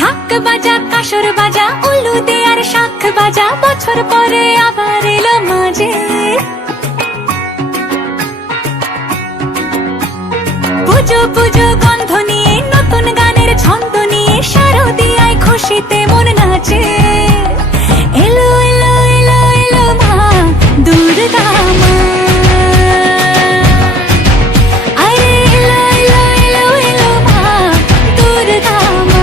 ঢাক বাজা কাসর বাজা উলু দে আর শাখ বাজা, বছর পরে আবার এলো মাঝে। পুজো পুজো গন্ধ নিয়ে নতুন গানের ছন্দ নিয়ে শারদিয়ায় খুশিতে মন নাচে। এলো এলো এলো এলো মা দুর্গা মা, আরে এলো এলো এলো এলো মা দুর্গা মা।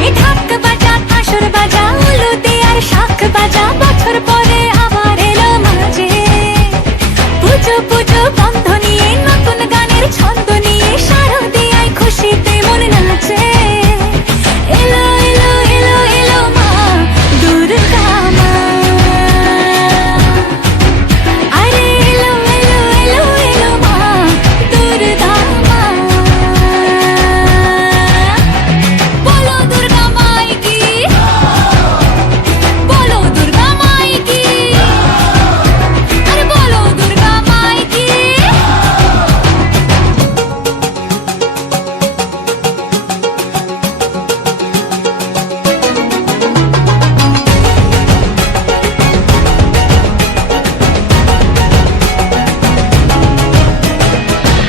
হে ঢাক বাজা কাসর বাজা উলু দে আর শাখ বাজা, বছর পরে আবার এলো মাঝে। পুজো পুজো গন্ধ নিয়ে নতুন গানের ছন্দ নিয়ে শারদিয়ায় খুশিতে মন নাচে। এলো এলো এলো এলো মা দুর্গা মা, আরে এলো এলো এলো এলো মা দুর্গা মা। বলো দুর্গা মাই কি, বলো দুর্গা মাই কি, আরে বলো দুর্গা মাই কি।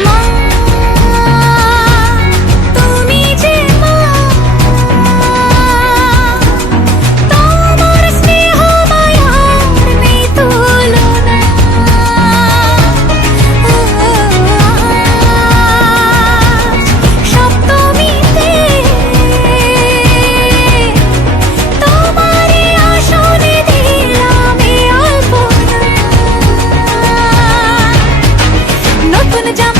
মা তুমি যে মা, তোমার স্নেহ মায়ার নেই তুলনা। সপ্তমীতে তোমারই আসনে দিলাম এই অল্পনা। নতুন জামা